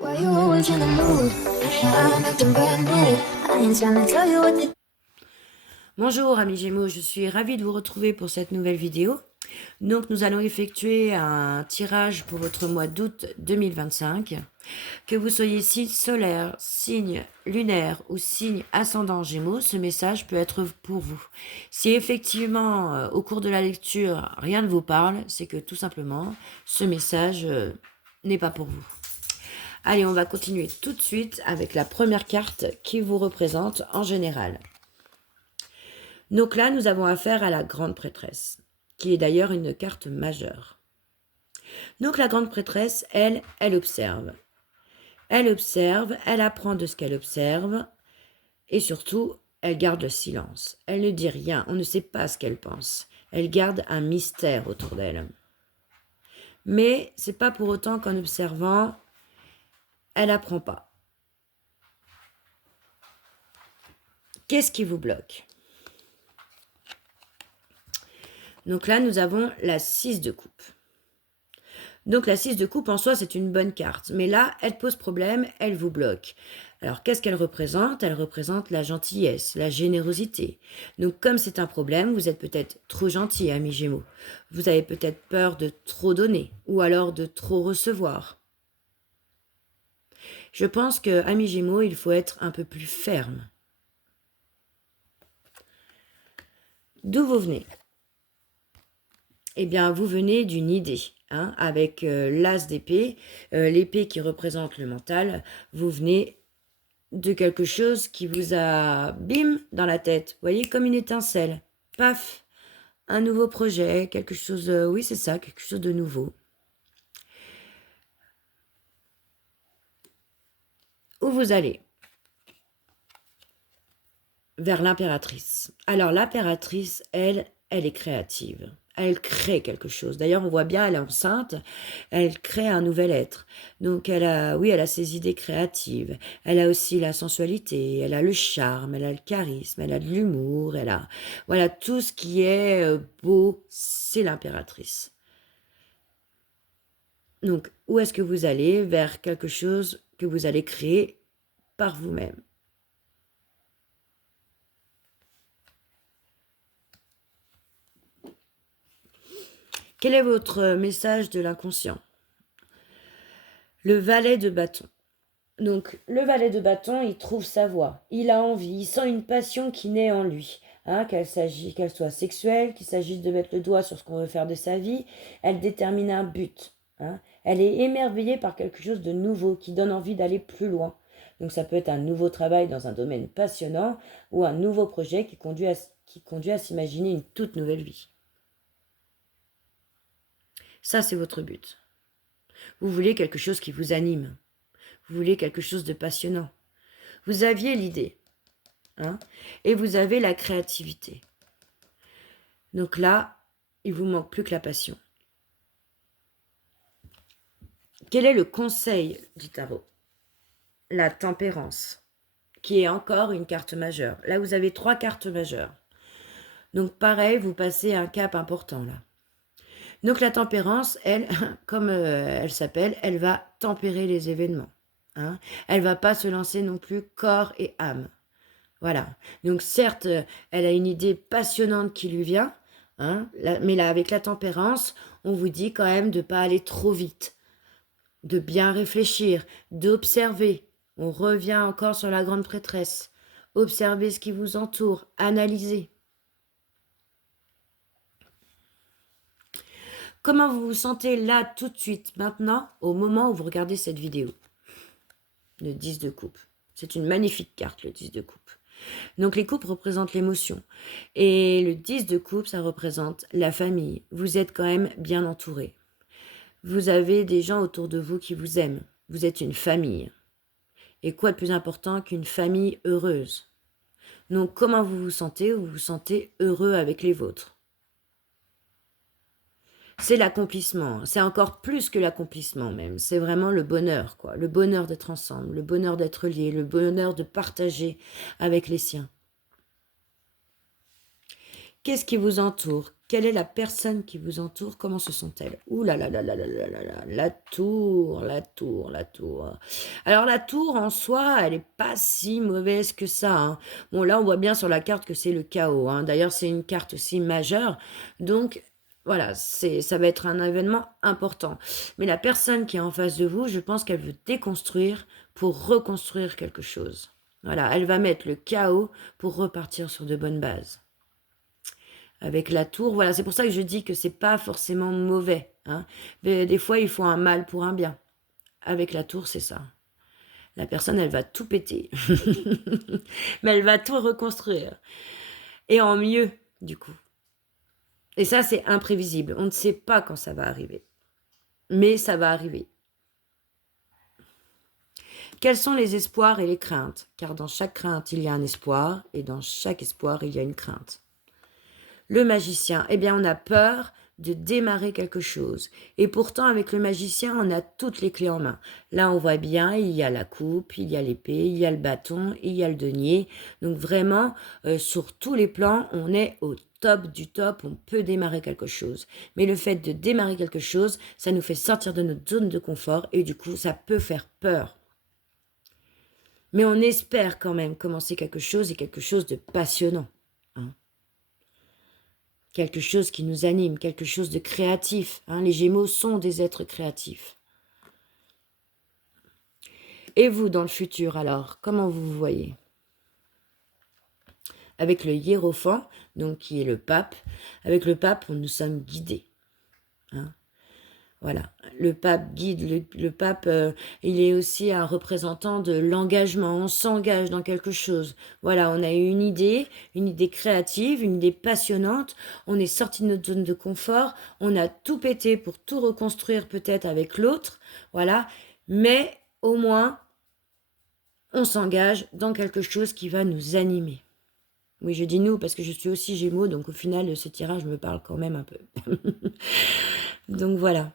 Why you always in the mood? I'm acting brand new. I ain't trying to tell you what to. Bonjour amis Gémeaux, je suis ravie de vous retrouver pour cette nouvelle vidéo. Donc nous allons effectuer un tirage pour votre mois d'août 2025. Que vous soyez signe solaire, signe lunaire ou signe ascendant Gémeaux, ce message peut être pour vous. Si effectivement au cours de la lecture rien ne vous parle, c'est que tout simplement ce message n'est pas pour vous. Allez, on va continuer tout de suite avec la première carte qui vous représente en général. Donc là, nous avons affaire à la grande prêtresse, qui est d'ailleurs une carte majeure. Donc la grande prêtresse, elle observe. Elle observe, elle apprend de ce qu'elle observe, et surtout, elle garde le silence. Elle ne dit rien, on ne sait pas ce qu'elle pense. Elle garde un mystère autour d'elle. Mais c'est pas pour autant qu'en observant, elle n'apprend pas. Qu'est-ce qui vous bloque ? Donc là, nous avons la 6 de coupe. Donc la 6 de coupe en soi, c'est une bonne carte. Mais là, elle pose problème, elle vous bloque. Alors qu'est-ce qu'elle représente ? Elle représente la gentillesse, la générosité. Donc comme c'est un problème, vous êtes peut-être trop gentil, ami Gémeaux. Vous avez peut-être peur de trop donner ou alors de trop recevoir. Je pense que, ami Gémeaux, il faut être un peu plus ferme. D'où vous venez ? Eh bien, vous venez d'une idée, hein, avec l'as d'épée, l'épée qui représente le mental. Vous venez de quelque chose qui vous a, bim, dans la tête. Vous voyez, comme une étincelle. Paf, un nouveau projet, quelque chose, oui, c'est ça, quelque chose de nouveau. Où vous allez ? Vers l'impératrice. Alors, l'impératrice, elle est créative. Elle crée quelque chose. D'ailleurs, on voit bien, elle est enceinte, elle crée un nouvel être. Donc, elle a ses idées créatives. Elle a aussi la sensualité, elle a le charme, elle a le charisme, elle a de l'humour, voilà, tout ce qui est beau, c'est l'impératrice. Donc, où est-ce que vous allez ? Vers quelque chose que vous allez créer par vous-même. Quel est votre message de l'inconscient ? Le valet de bâton. Donc, le valet de bâton, il trouve sa voie, il a envie, il sent une passion qui naît en lui. Hein, qu'elle soit sexuelle, qu'il s'agisse de mettre le doigt sur ce qu'on veut faire de sa vie, elle détermine un but. Hein. Elle est émerveillée par quelque chose de nouveau qui donne envie d'aller plus loin. Donc ça peut être un nouveau travail dans un domaine passionnant ou un nouveau projet qui conduit à s'imaginer une toute nouvelle vie. Ça, c'est votre but. Vous voulez quelque chose qui vous anime. Vous voulez quelque chose de passionnant. Vous aviez l'idée. Hein, et vous avez la créativité. Donc là, il vous manque plus que la passion. Quel est le conseil du tarot ? La tempérance, qui est encore une carte majeure. Là, vous avez 3 cartes majeures. Donc pareil, vous passez un cap important là. Donc la tempérance, elle, comme elle s'appelle, elle va tempérer les événements. Hein. Elle va pas se lancer non plus corps et âme. Voilà. Donc certes, elle a une idée passionnante qui lui vient, hein, mais là, avec la tempérance, on vous dit quand même de ne pas aller trop vite, de bien réfléchir, d'observer. On revient encore sur la grande prêtresse. Observez ce qui vous entoure, analysez. Comment vous vous sentez là tout de suite, maintenant, au moment où vous regardez cette vidéo ? Le 10 de coupe. C'est une magnifique carte, le 10 de coupe. Donc les coupes représentent l'émotion. Et le 10 de coupe, ça représente la famille. Vous êtes quand même bien entouré. Vous avez des gens autour de vous qui vous aiment. Vous êtes une famille. Et quoi de plus important qu'une famille heureuse ? Donc comment vous vous sentez ? Vous vous sentez heureux avec les vôtres. C'est l'accomplissement. C'est encore plus que l'accomplissement même. C'est vraiment le bonheur, quoi. Le bonheur d'être ensemble, le bonheur d'être liés, le bonheur de partager avec les siens. Qu'est-ce qui vous entoure? Quelle est la personne qui vous entoure? Comment se sont-elles? Ouh là là là là là là là là, la tour, la tour, la tour. Alors la tour en soi, elle est pas si mauvaise que ça, hein. Bon là, on voit bien sur la carte que c'est le chaos, hein. D'ailleurs, c'est une carte aussi majeure, donc voilà, ça va être un événement important. Mais la personne qui est en face de vous, je pense qu'elle veut déconstruire pour reconstruire quelque chose. Voilà, elle va mettre le chaos pour repartir sur de bonnes bases. Avec la tour, voilà, c'est pour ça que je dis que c'est pas forcément mauvais, hein. Mais des fois, il faut un mal pour un bien. Avec la tour, c'est ça. La personne, elle va tout péter. Mais elle va tout reconstruire. Et en mieux, du coup. Et ça, c'est imprévisible. On ne sait pas quand ça va arriver. Mais ça va arriver. Quels sont les espoirs et les craintes? Car dans chaque crainte, il y a un espoir, et dans chaque espoir, il y a une crainte. Le magicien, eh bien, on a peur de démarrer quelque chose. Et pourtant, avec le magicien, on a toutes les clés en main. Là, on voit bien, il y a la coupe, il y a l'épée, il y a le bâton, il y a le denier. Donc vraiment, sur tous les plans, on est au top du top, on peut démarrer quelque chose. Mais le fait de démarrer quelque chose, ça nous fait sortir de notre zone de confort et du coup, ça peut faire peur. Mais on espère quand même commencer quelque chose et quelque chose de passionnant. Hein. Quelque chose qui nous anime, quelque chose de créatif. Hein. Les Gémeaux sont des êtres créatifs. Et vous, dans le futur, alors, comment vous vous voyez? Avec le hiérophant, donc qui est le pape, avec le pape, nous sommes guidés. Hein. Voilà, le pape guide, le pape, il est aussi un représentant de l'engagement, on s'engage dans quelque chose. Voilà, on a eu une idée créative, une idée passionnante, on est sorti de notre zone de confort, on a tout pété pour tout reconstruire peut-être avec l'autre, voilà, mais au moins, on s'engage dans quelque chose qui va nous animer. Oui, je dis nous parce que je suis aussi Gémeaux, donc au final, ce tirage me parle quand même un peu. Donc voilà.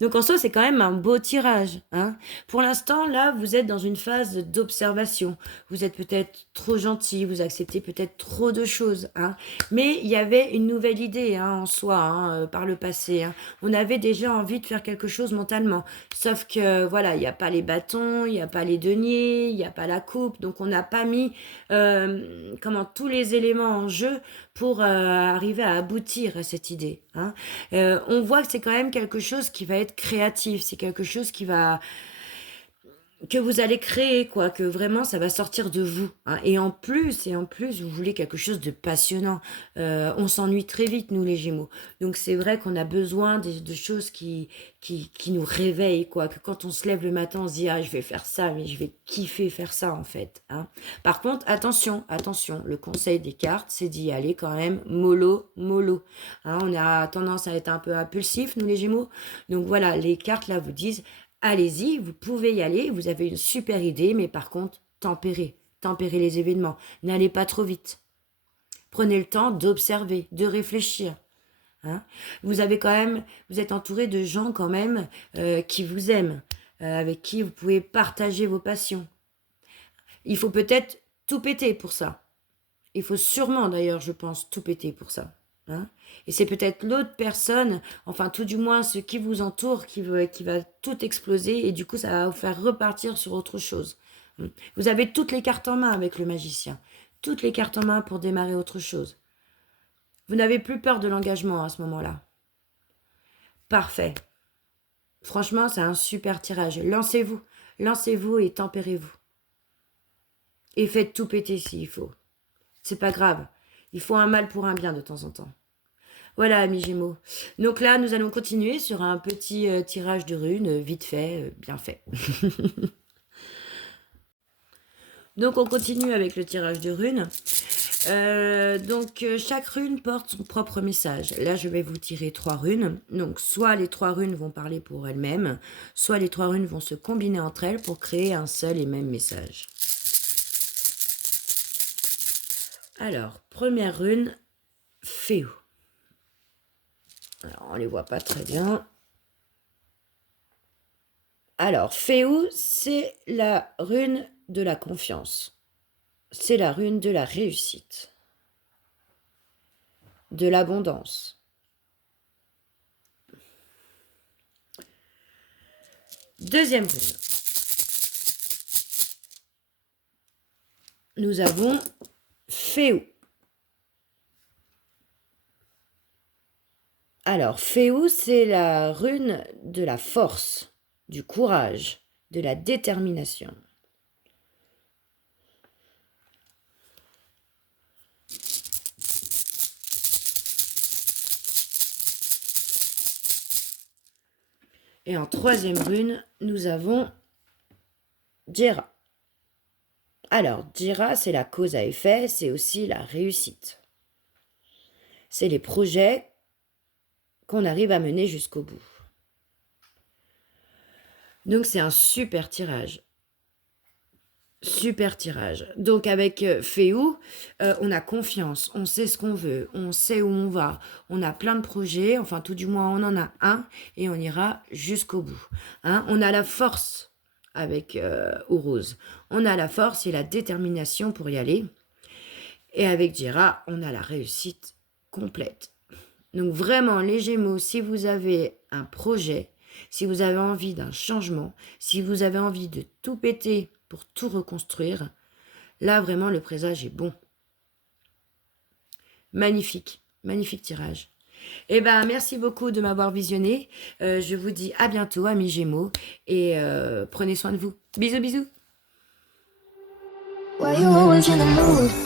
Donc en soi, c'est quand même un beau tirage. Hein. Pour l'instant, là, vous êtes dans une phase d'observation. Vous êtes peut-être trop gentil, vous acceptez peut-être trop de choses. Hein. Mais il y avait une nouvelle idée hein, en soi, par le passé. Hein. On avait déjà envie de faire quelque chose mentalement. Sauf que, voilà, il n'y a pas les bâtons, il n'y a pas les deniers, il n'y a pas la coupe. Donc on n'a pas mis tous les éléments en jeu pour arriver à aboutir à cette idée. Hein. On voit que c'est quand même quelque chose qui va être créatif, c'est quelque chose que vous allez créer, quoi, que vraiment ça va sortir de vous. Hein. Et en plus, vous voulez quelque chose de passionnant. On s'ennuie très vite, nous les Gémeaux. Donc c'est vrai qu'on a besoin de choses qui nous réveillent, quoi. Que quand on se lève le matin, on se dit, ah, je vais faire ça, mais je vais kiffer faire ça, en fait. Hein. Par contre, attention, le conseil des cartes, c'est d'y aller quand même mollo, mollo. Hein, on a tendance à être un peu impulsif, nous les Gémeaux. Donc voilà, les cartes, là, vous disent, allez-y, vous pouvez y aller, vous avez une super idée, mais par contre, tempérez les événements. N'allez pas trop vite. Prenez le temps d'observer, de réfléchir. Hein. Vous êtes entouré de gens quand même qui vous aiment, avec qui vous pouvez partager vos passions. Il faut peut-être tout péter pour ça. Il faut sûrement d'ailleurs, je pense, tout péter pour ça. Hein. Et c'est peut-être l'autre personne, enfin tout du moins ce qui vous entoure, qui va tout exploser et du coup ça va vous faire repartir sur autre chose. Vous avez toutes les cartes en main avec le magicien. Toutes les cartes en main pour démarrer autre chose. Vous n'avez plus peur de l'engagement à ce moment-là. Parfait. Franchement, c'est un super tirage. Lancez-vous et tempérez-vous. Et faites tout péter s'il faut. C'est pas grave. Il faut un mal pour un bien de temps en temps. Voilà, amis Gémeaux. Donc là, nous allons continuer sur un petit tirage de runes, vite fait, bien fait. Donc on continue avec le tirage de runes. Chaque rune porte son propre message. Là, je vais vous tirer 3 runes. Donc, soit les 3 runes vont parler pour elles-mêmes, soit les 3 runes vont se combiner entre elles pour créer un seul et même message. Alors, première rune, Féou. Alors, on les voit pas très bien. Alors, Féou, c'est la rune de la confiance. C'est la rune de la réussite. de l'abondance. Deuxième rune. Nous avons Féou. Alors, Féou, c'est la rune de la force, du courage, de la détermination. Et en troisième rune, nous avons Djera. Alors, Djera, c'est la cause à effet, c'est aussi la réussite. C'est les projets qu'on arrive à mener jusqu'au bout. Donc, c'est un super tirage. Super tirage. Donc, avec Féou, on a confiance, on sait ce qu'on veut, on sait où on va, on a plein de projets, enfin, tout du moins, on en a un et on ira jusqu'au bout. Hein, on a la force avec Rose. On a la force et la détermination pour y aller. Et avec Djera, on a la réussite complète. Donc vraiment, les Gémeaux, si vous avez un projet, si vous avez envie d'un changement, si vous avez envie de tout péter pour tout reconstruire, là vraiment le présage est bon. Magnifique, magnifique tirage. Eh ben, merci beaucoup de m'avoir visionné. Je vous dis à bientôt, amis Gémeaux, et prenez soin de vous. Bisous, bisous. Why you always in the mood?